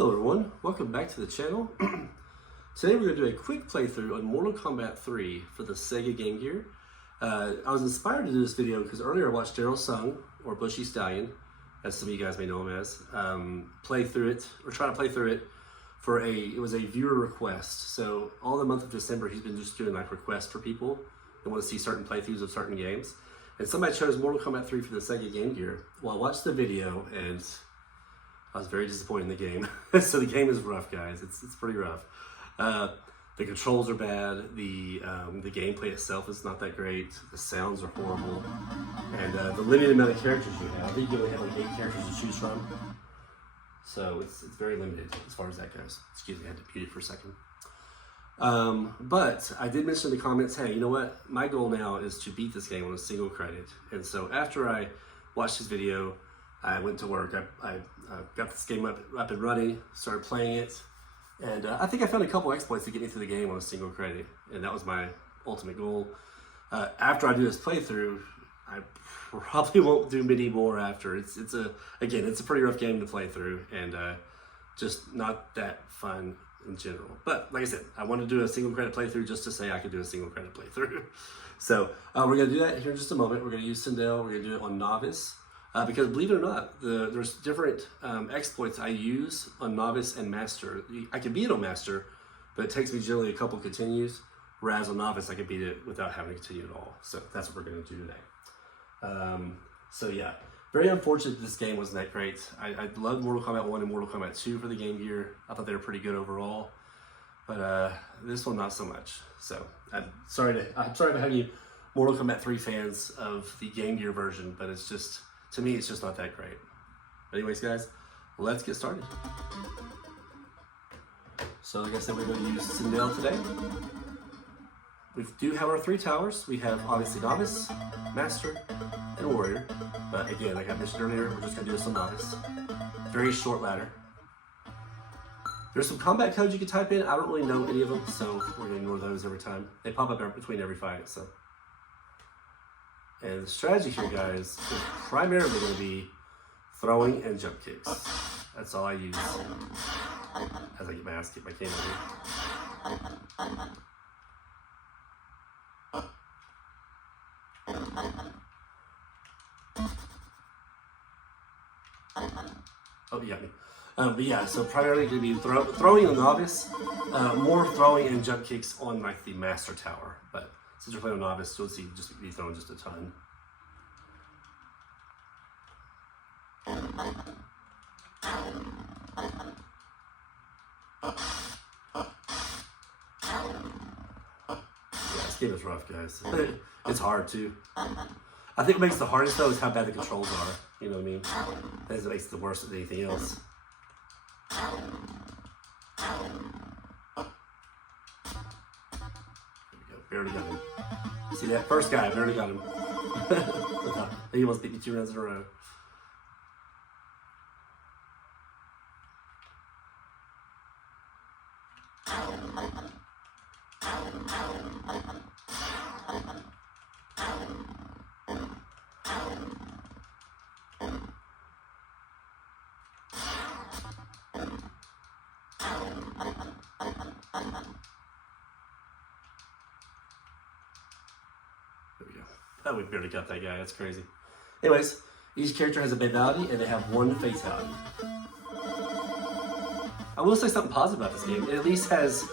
Hello everyone, welcome back to the channel. Today we're going to do a quick playthrough on Mortal Kombat 3 for the Sega GameGear. I was inspired to do this video because earlier I watched Daryl Sung, or Bushy Stallion, as some of you guys may know him as, play through it, or try to play through it for it was a viewer request. So all the month of December he's been just doing like requests for people that want to see certain playthroughs of certain games. And somebody chose Mortal Kombat 3 for the Sega GameGear. Well, I watched the video and I was very disappointed in the game. So the game is rough, guys. It's pretty rough. The controls are bad. The gameplay itself is not that great. The sounds are horrible. And the limited amount of characters you have, I think you only have like 8 characters to choose from. So it's very limited as far as that goes. Excuse me, I had to mute it for a second. But I did mention in the comments, hey, you know what? My goal now is to beat this game on a single credit. And so after I watched this video, I went to work. I got this game up and running, started playing it, and I think I found a couple exploits to get me through the game on a single credit, and that was my ultimate goal. After I do this playthrough, I probably won't do many more after. It's a pretty rough game to play through, and just not that fun in general. But like I said, I want to do a single credit playthrough just to say I could do a single credit playthrough. So we're gonna do that here in just a moment. We're gonna use Sindel. We're gonna do it on Novice. Because believe it or not, there's different exploits I use on Novice and Master. I can beat it on Master, but it takes me generally a couple continues, whereas on Novice I can beat it without having to continue at all. So that's what we're going to do today. So yeah, very unfortunate that this game wasn't that great. I loved Mortal Kombat 1 and Mortal Kombat 2 for the GameGear. I thought they were pretty good overall, but this one not so much. So I'm sorry for having you Mortal Kombat 3 fans of the GameGear version, but it's just, to me, it's just not that great. But anyways, guys, let's get started. So like I said, we're going to use Sindel today. We do have our 3 towers. We have obviously Novice, Master, and Warrior. But again, like I mentioned earlier, we're just going to do this on Novice. Very short ladder. There's some combat codes you can type in. I don't really know any of them, so we're going to ignore those every time. They pop up between every fight, so. And the strategy here, guys, is primarily going to be throwing and jump kicks. That's all I use as I get my ass kicked by Kano. Oh, you got me. But yeah, so primarily going to be throwing on Novice, more throwing and jump kicks on like the Master Tower, but since you're playing on Novice, you'll see just be throwing just a ton. Yeah, this game is rough, guys. It's hard too. I think what makes it the hardest though is how bad the controls are. You know what I mean? That makes it the worst than anything else. Barely got him. See that first guy? I barely got him. He almost beat me 2 rounds in a row. There we go. Oh, we barely got that guy. That's crazy. Anyways, each character has a Babality, and they have 1 Fatality. I will say something positive about this game. It at least has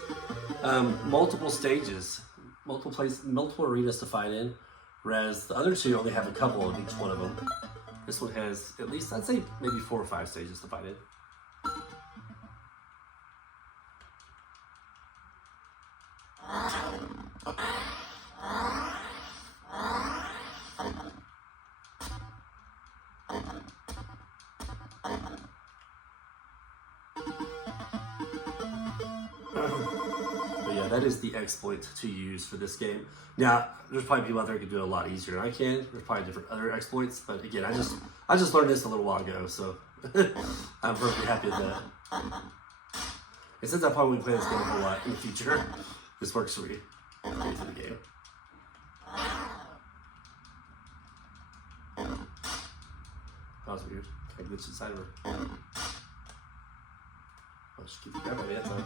multiple stages, multiple arenas to fight in, whereas the other 2 only have a couple of each one of them. This one has at least, I'd say, maybe 4 or 5 stages to fight in. But yeah, that is the exploit to use for this game. Now, there's probably people out there who can do it a lot easier than I can. There's probably different other exploits, but again, I just learned this a little while ago, so I'm perfectly happy with that. And since I probably won't play this game a whole lot in the future, this works for me. Get to the game. That was weird. I glitched inside of her. should keep the crap out of that time.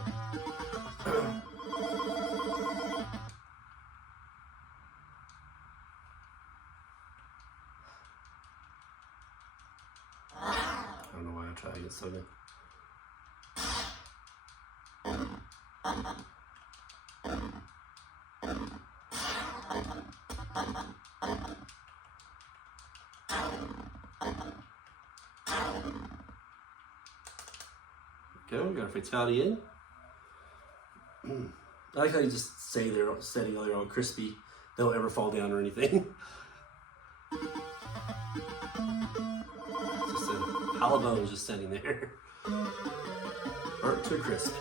I don't know why I tried to get so good. Go, we got a Fatality in. I like how you just say they're setting all crispy. They don't ever fall down or anything. Just a pile of bones just sitting there. Burnt to a crisp.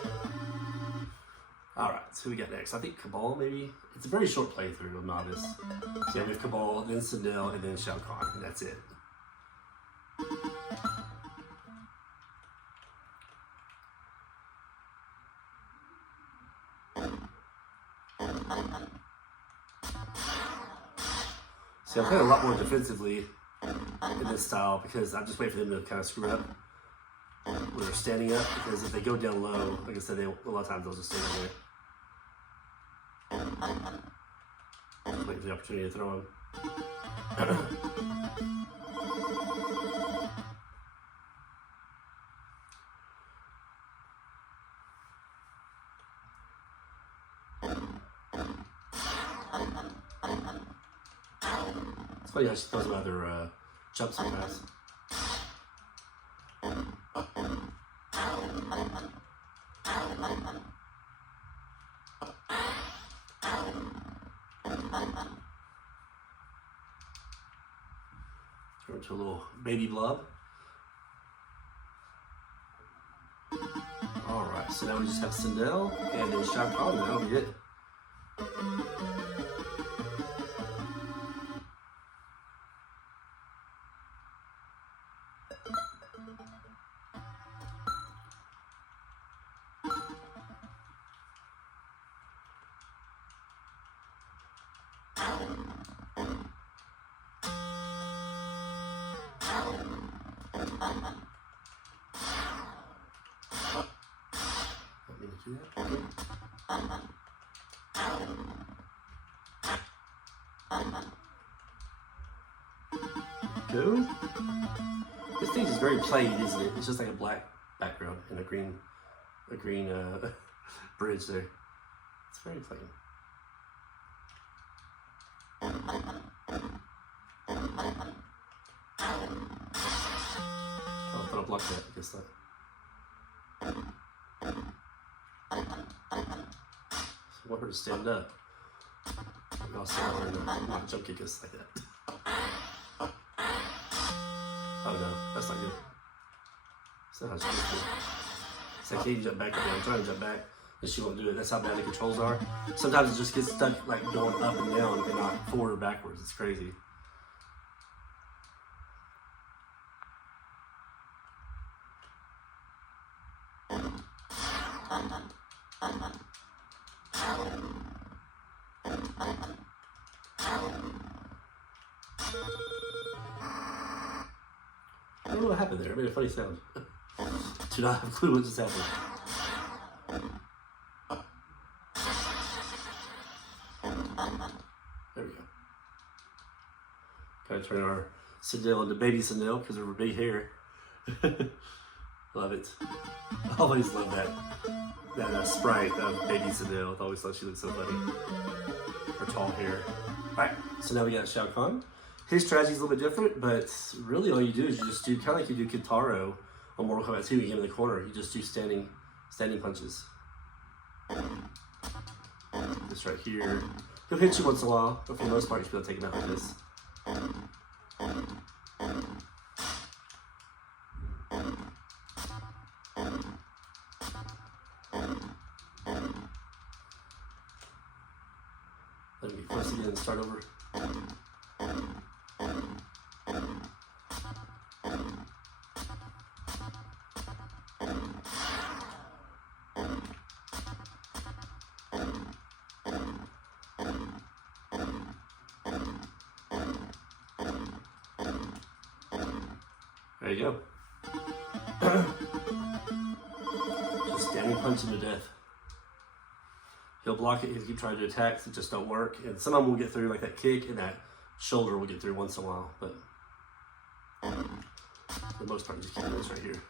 Alright, so who we got next? I think Kabal, maybe? It's a very short playthrough of Novice. So yeah, we have Kabal, then Sindel, and then Shao Kahn, and that's it. See, I'm playing a lot more defensively in this style because I'm just waiting for them to kind of screw up when they're standing up, because if they go down low, like I said, a lot of times they'll just stay down there. Just waiting for the opportunity to throw them. It's funny how she throws them out their jump sometimes. Turn into a little baby blob. Alright, so now we just have Sindel and then Shao Kahn, and that'll be it. Go. This stage is very plain, isn't it? It's just like a black background and a green bridge there. It's very plain. Oh, I thought I blocked that. I guess not. So I want her to stand up. Maybe I'll stand her and not jump kick us like that. Oh no, that's not good. That's not how it's supposed to be. So I can't jump back again. I'm trying to jump back, and she won't do it. That's how bad the controls are. Sometimes it just gets stuck like going up and down and not forward or backwards. It's crazy. I don't know what happened there. It made a funny sound. Do not have a clue what just happened. There we go. Gotta turn our Sindel into baby Sindel because of her big hair. Love it. I always love that sprite of baby Sindel. I always thought she looked so funny. Her tall hair. Alright, so now we got Shao Kahn. His strategy is a little bit different, but really all you do is you just do kind of like you do Kitaro on Mortal Kombat 2. You get in the corner, you just do standing punches. This right here. He'll hit you once in a while, but for the most part, you should be able to take him out like this. Let me close again and start over. There you go. Just punch him to death. He'll block it, he'll keep trying to attack, it just don't work. And some of them will get through, like that kick and that shoulder will get through once in a while, but for the most part, just keep this right here.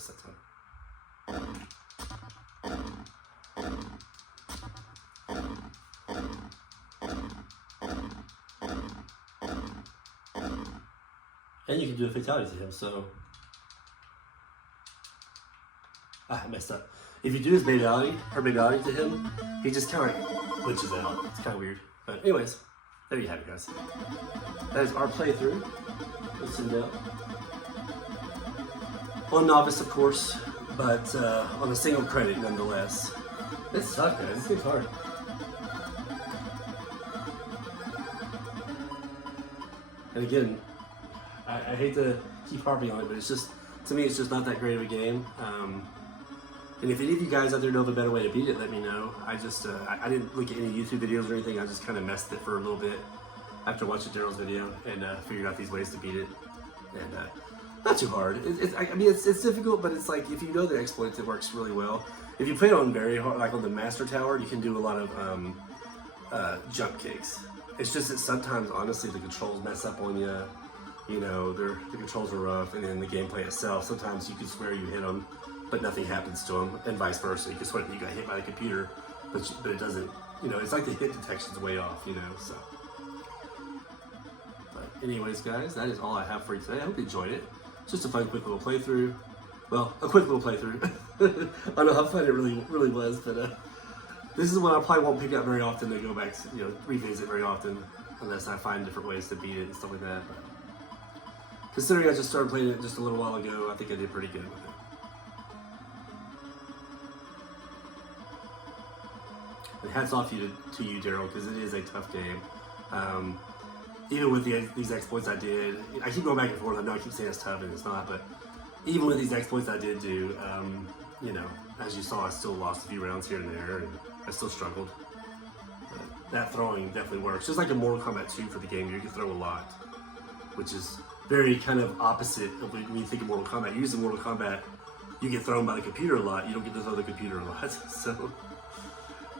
That time. And you can do a fatality to him, so I messed up. If you do his Babality to him, he just kind of glitches out. It's kind of weird. But anyways, there you have it, guys. That is our playthrough with Sindel. On novice, of course, but on a single credit nonetheless. It's tough, guys. This game's hard. And again, I hate to keep harping on it, but it's just, to me, it's just not that great of a game. And if any of you guys out there know of a better way to beat it, let me know. I just, I didn't look at any YouTube videos or anything. I just kind of messed it for a little bit after watching Daryl's video and figured out these ways to beat it. And not too hard. I mean, it's difficult, but it's like, if you know the exploits, it works really well. If you play it on very hard, like on the Master Tower, you can do a lot of jump kicks. It's just that sometimes, honestly, the controls mess up on you. You know, the controls are rough, and then the gameplay itself, sometimes you can swear you hit them, but nothing happens to them, and vice versa. You can swear that you got hit by the computer, but it doesn't, you know, it's like the hit detection's way off, you know, so. But anyways, guys, that is all I have for you today. I hope you enjoyed it. It's just a fun, quick little playthrough. Well, a quick little playthrough. I don't know how fun it really was, but this is one I probably won't pick up very often to go back, you know, revisit very often, unless I find different ways to beat it and stuff like that. But considering I just started playing it just a little while ago, I think I did pretty good with it. And hats off to you, Daryl, because it is a tough game. Even with these exploits I did, I keep going back and forth. I know I keep saying it's tough and it's not, but even with these exploits I did do, you know, as you saw, I still lost a few rounds here and there, and I still struggled. But that throwing definitely works. Just like in Mortal Kombat 2 for the game, you can throw a lot, which is very kind of opposite of when you think of Mortal Kombat. Usually in Mortal Kombat, you get thrown by the computer a lot. You don't get to throw the computer a lot. So,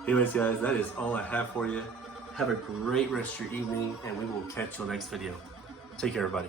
anyways, guys, that is all I have for you. Have a great rest of your evening, and we will catch you on the next video. Take care, everybody.